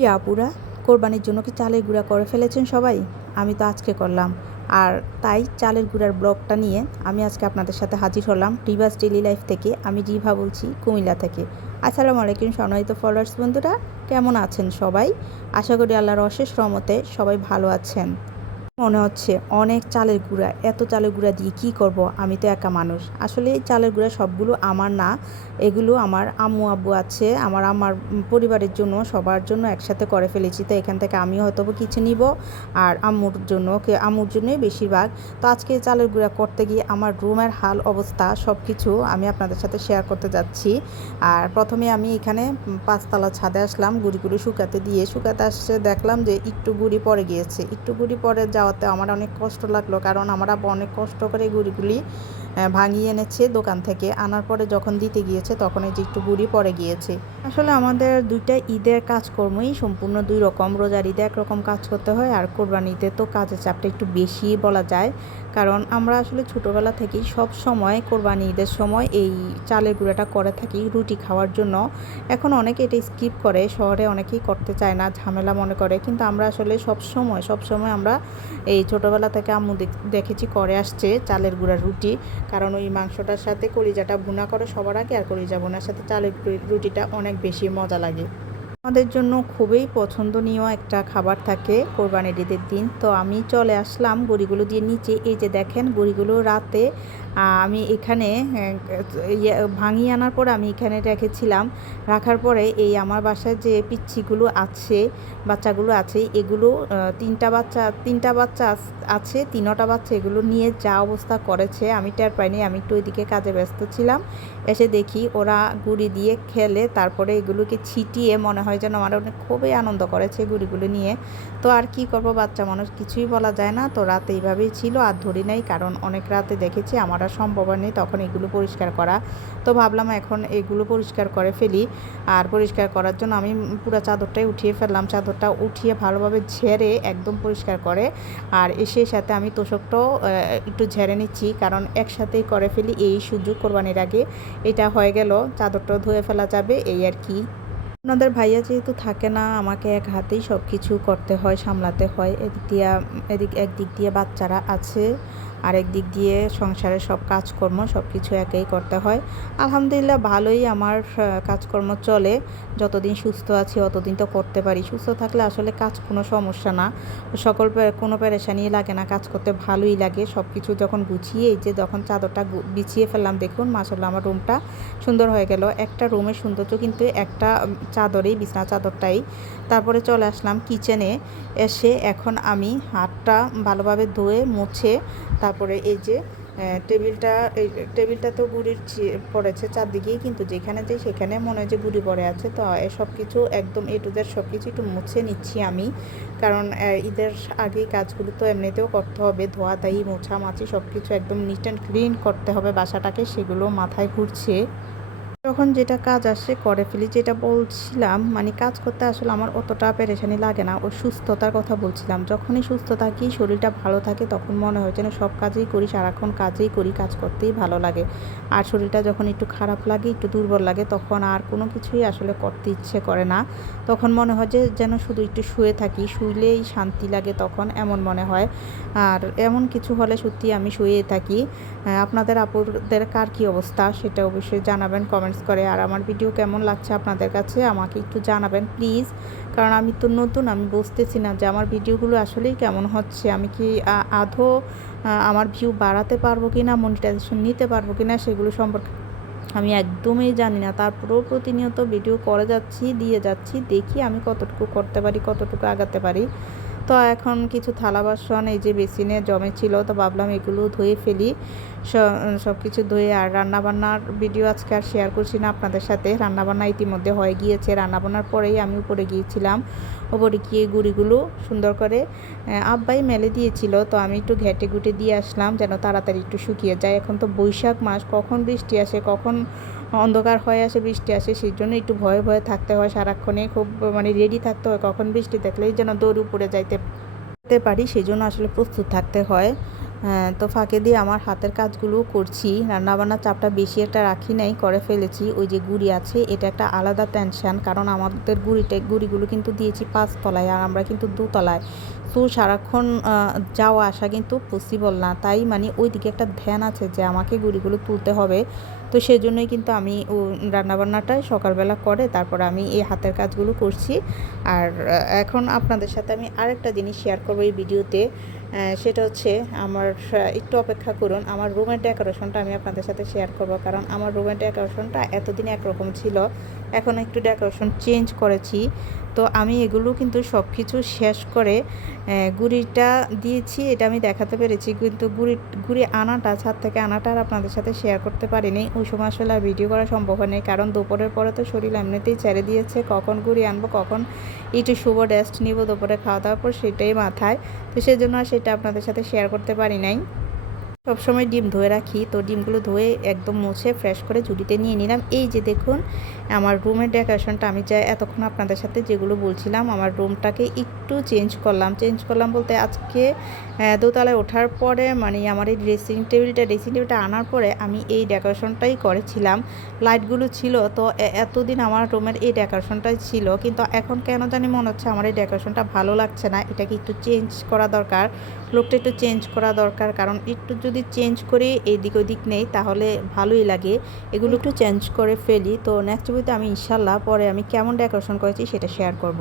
কি আপুরা, কোরবানির জন্য কি চালের গুঁড়া করে ফেলেছেন সবাই? আমি তো আজকে করলাম। আর তাই চালের গুঁড়ার ব্লগটা নিয়ে আমি আজকে আপনাদের সাথে হাজির হলাম রিভাস ডেইলি লাইফ থেকে। আমি রিভা বলছি, কুমিল্লা থেকে। আসসালামু আলাইকুম সম্মানিত ফলোয়ার্স বন্ধুরা, কেমন আছেন সবাই? আশা করি আল্লাহর অশেষ রহমতে সবাই ভালো আছেন। মনে হচ্ছে অনেক চালের গুঁড়া, এত চালের গুঁড়া দিয়ে কি করব? আমি তো একা মানুষ। আসলে এই চালের গুঁড়া সবগুলো আমার না, এগুলো আমার আম্মু আব্বু আছে, আমার পরিবারের জন্য, সবার জন্য একসাথে করে ফেলেছি। তো এখান থেকে আমি হয়তো কিছু নিব, আর আম্মুর জন্যই বেশিরভাগ। তো আজকে এই চালের গুঁড়া করতে গিয়ে আমার রুমের হাল অবস্থা সব কিছু আমি আপনাদের সাথে শেয়ার করতে যাচ্ছি। আর প্রথমে আমি এখানে 5তলা ছাদে আসলাম গুঁড়িগুলো শুকাতে আসছে, দেখলাম যে একটু গুঁড়ি পড়ে গিয়েছে। একটু গুঁড়ি পড়ে যাওয়াতে আমার অনেক কষ্ট লাগলো, কারণ আমার আব্বু অনেক কষ্ট করে গুঁড়িগুলি ভাঙিয়ে এনেছে দোকান থেকে। আনার পরে যখন দিতে গিয়েছে তখন এই যে একটু গুঁড়ি পড়ে গিয়েছে। আসলে আমাদের দুইটা ঈদের কাজকর্মই সম্পূর্ণ দুই রকম। রোজার ঈদে একরকম কাজ করতে হয়, আর কোরবানি ঈদে তো কাজের চাপটা একটু বেশি বলা যায়। কারণ আমরা আসলে ছোটোবেলা থেকেই সব সময় কোরবানি ঈদের সময় এই চালের গুঁড়াটা করে থাকি রুটি খাওয়ার জন্য। এখন অনেকে এটা স্কিপ করে, শহরে অনেকেই করতে চায় না, ঝামেলা মনে করে। কিন্তু আমরা আসলে সব সময় আমরা এই ছোটোবেলা থেকে আম্মু দেখেছি করে আসছে চালের গুঁড়ার রুটি। কারণ ওই মাংসটার সাথে কলিজাটা ভুনা করে সবার আগে, আর কলিজা ভুনার সাথে চালের রুটিটা অনেক বেশি মজা লাগে। আমাদের জন্য খুবই পছন্দনীয় একটা খাবার থাকে কোরবানির ঈদের দিন। তো আমি চলে আসলাম গুঁড়িগুলো দিয়ে নিচে। এই যে দেখেন গুঁড়িগুলো রাতে আমি এখানে ভাঙিয়ে আনার পরে আমি এখানে রেখেছিলাম। রাখার পরে এই আমার বাসায় যে পিচ্ছিগুলো আছে, বাচ্চাগুলো আছে, এগুলো তিনটা বাচ্চা আছে, তিনটা বাচ্চা এগুলো নিয়ে যা অবস্থা করেছে আমি টের পাইনি। আমি একটু ওইদিকে কাজে ব্যস্ত ছিলাম। এসে দেখি ওরা গুঁড়ি দিয়ে খেলে, তারপরে এগুলোকে ছিটিয়ে মনে হয় যেন আমার অনেক খুবই আনন্দ করেছে গুঁড়িগুলো নিয়ে। তো আর কি করব, বাচ্চা মানুষ, কিছুই বলা যায় না। তো রাতে এইভাবেই ছিল, আর ধরি নাই, কারণ অনেক রাতে দেখেছি আমার আর সম্ভব নেই তখন এগুলো পরিষ্কার করা। তো ভাবলাম এখন এগুলো পরিষ্কার করে ফেলি। আর পরিষ্কার করার জন্য আমি পুরো চাদরটাই উঠিয়ে ফেললাম। চাদরটা উঠিয়ে ভালোভাবে ঝেড়ে একদম পরিষ্কার করে, আর এসে সাথে আমি তোষকটাও একটু ঝেড়ে নিচ্ছি, কারণ একসাথেই করে ফেলি এই সুযোগ কোরবানির আগে। এটা হয়ে গেল, চাদরটাও ধুয়ে ফেলা যাবে, এই আর কি। আপনাদের ভাইয়া যেহেতু থাকে না, আমাকে এক হাতেই সব কিছু করতে হয়, সামলাতে হয়। একদিক দিয়ে বাচ্চারা আছে, আরেক দিক দিয়ে সংসারের সব কাজকর্ম সব কিছু একাই করতে হয়। আলহামদুলিল্লাহ ভালোই আমার কাজকর্ম চলে। যতদিন সুস্থ আছি অতদিন তো করতে পারি। সুস্থ থাকলে আসলে কাজ কোনো সমস্যা না, কোনো পেরেশানি লাগে না, কাজ করতে ভালোই লাগে। সব কিছু যখন গুছিয়ে, এই যে যখন চাদরটা বিছিয়ে ফেললাম, দেখুন মাশাআল্লাহ আমার রুমটা সুন্দর হয়ে গেল। একটা রুমের সৌন্দর্য কিন্তু একটা চাদরেই, বিছানা চাদরটাই। তারপরে চলে আসলাম কিচেনে। এসে এখন আমি হাতটা ভালোভাবে ধুয়ে মুছে, তারপরে এই যে টেবিলটা তো গুঁড়ির পড়েছে চারদিকেই, কিন্তু যেখানে যাই সেখানে মনে হয় যে গুঁড়ি পড়ে আছে। তো সব কিছু একদম এ টু জেড সব কিছু একটু মুছে নিচ্ছি আমি, কারণ ঈদের আগে কাজগুলো তো এমনিতেও করতে হবে, ধোয়া দায়ী মোছামাছি সব কিছু একদম নিট অ্যান্ড ক্লিন করতে হবে বাসাটাকে, সেগুলো মাথায় ঘুরছে। যখন যেটা কাজ আসে করে ফেলি। যেটা বলছিলাম, মানে কাজ করতে আসলে আমার অতটা পেরেশানি লাগে না, ও সুস্থতার কথা বলছিলাম। যখনই সুস্থ থাকি, শরীরটা ভালো থাকে, তখন মনে হয় যেন সব কাজেই করি, সারাক্ষণ কাজেই করি, কাজ করতেই ভালো লাগে। আর শরীরটা যখন একটু খারাপ লাগে, একটু দুর্বল লাগে, তখন আর কোনো কিছুই আসলে করতে ইচ্ছে করে না। তখন মনে হয় যে যেন শুধু একটু শুয়ে থাকি, শুইলেই শান্তি লাগে, তখন এমন মনে হয়। আর এমন কিছু হলে সত্যি আমি শুয়েই থাকি। আপনাদের আপুদের কার কী অবস্থা সেটা অবশ্যই জানাবেন কমেন্টস করে। আর আমার ভিডিও কেমন লাগছে আপনাদের কাছে আমাকে একটু জানাবেন প্লিজ, কারণ আমি তো নতুন, আমি বুঝতেছি না যে আমার ভিডিওগুলো আসলেই কেমন হচ্ছে। আমি কি আদৌ আমার ভিউ বাড়াতে পারবো কি না, মনিটাইজেশন নিতে পারবো কি না, সেগুলো সম্পর্কে আমি একদমই জানি না। তারপরেও প্রতিনিয়ত ভিডিও করে যাচ্ছি, দিয়ে যাচ্ছি, দেখি আমি কতটুকু করতে পারি, কতটুকু আগাতে পারি। তো এখন কিছু থালা বাসন এই যে বেসিনে জমেছিল, তো ভাবলাম এগুলো ধুয়ে ফেলি। সব কিছু ধুয়ে, আর রান্নাবান্নার ভিডিও আজকে আর শেয়ার করছি না আপনাদের সাথে। রান্নাবান্না ইতিমধ্যে হয়ে গিয়েছে। রান্নাবান্নার পরেই আমি উপরে গিয়েছিলাম। উপরে গিয়ে গুঁড়িগুলো সুন্দর করে আব্বাই মেলে দিয়েছিল, তো আমি একটু ঘেটে ঘুটে দিয়ে আসলাম যেন তাড়াতাড়ি একটু শুকিয়ে যায়। এখন তো বৈশাখ মাস, কখন বৃষ্টি আসে, কখন অন্ধকার হয়ে আসে, বৃষ্টি আসে, সেই জন্য একটু ভয়ে ভয়ে থাকতে হয় সারাক্ষণে, খুব মানে রেডি থাকতে হয়, কখন বৃষ্টি দেখলেই যেন দৌড় উপরে যাইতে পারি, সেই জন্য আসলে প্রস্তুত থাকতে হয়। তো ফাঁকে দিয়ে আমার হাতের কাজগুলোও করছি। রান্নাবান্নার চাপটা বেশি একটা রাখি নাই, করে ফেলেছি। ওই যে গুঁড়ি আছে, এটা একটা আলাদা টেনশন, কারণ আমাদের গুঁড়িগুলো কিন্তু দিয়েছি 5 তলায়, আর আমরা কিন্তু 2 তলায়। তো সারাক্ষণ যাওয়া আসা কিন্তু পসিবল না, তাই মানে ওই দিকে একটা ধ্যান আছে যে আমাকে গুঁড়িগুলো তুলতে হবে। তো সেজন্যই কিন্তু আমি রান্নাবান্নাটাই সকালবেলা করে তারপর আমি এই হাতের কাজগুলো করছি। আর এখন আপনাদের সাথে আমি আরেকটা জিনিস শেয়ার করবো এই ভিডিওতে। সেটা হচ্ছে আমার, একটু অপেক্ষা করুন, আমার রুমের ডেকোরেশনটা আমি আপনাদের সাথে শেয়ার করব, কারণ আমার রুমের ডেকোরেশনটা এতদিন একরকম ছিল, এখন একটু ডেকোরেশন চেঞ্জ করেছি। তো আমি এগুলো কিন্তু সব কিছু শেষ করে গুঁড়িটা দিয়েছি, এটা আমি দেখাতে পেরেছি, কিন্তু গুঁড়ি আনাটা, ছাদ থেকে আনাটা আর আপনাদের সাথে শেয়ার করতে পারিনি। ওই সময় আসলে আর ভিডিও করা সম্ভব হয়নি, কারণ দুপুরের পরে তো শরীর এমনিতেই ছেড়ে দিয়েছে, কখন গুঁড়ি আনবো, কখন একটু শুভ রেস্ট নিব দুপুরে খাওয়া দাওয়ার পর, সেটাই মাথায়। তো সেজন্য আর সেটা আপনাদের সাথে শেয়ার করতে পারি নাই। সবসময় ডিম ধুয়ে রাখি, তো ডিমগুলো ধুয়ে একদম মুছে ফ্রেশ করে ঝুড়িতে নিয়ে নিলাম। এই যে দেখুন আমার রুমের ডেকোরেশনটা, আমি চাই এতক্ষণ আপনাদের সাথে যেগুলো বলছিলাম, আমার রুমটাকে একটু চেঞ্জ করলাম বলতে আজকে দোতলায় ওঠার পরে মানে আমার এই ড্রেসিং টেবিলটা আনার পরে আমি এই ডেকোরেশনটাই করেছিলাম। লাইটগুলো ছিল, তো এতদিন আমার রুমের এই ডেকোরেশনটাই ছিল, কিন্তু এখন কেন জানি মনে হচ্ছে আমার এই ডেকোরেশনটা ভালো লাগছে না, এটাকে একটু চেঞ্জ করা দরকার, লুকটা একটু চেঞ্জ করা দরকার। কারণ একটু যদি চেঞ্জ করি, এদিক ওদিক নেই, তাহলে ভালোই লাগে, এগুলো একটু চেঞ্জ করে ফেলি। তো নেক্সট ভিডিওতে আমি ইনশাল্লাহ পরে আমি কেমন ডেকোরেশন করেছি সেটা শেয়ার করব।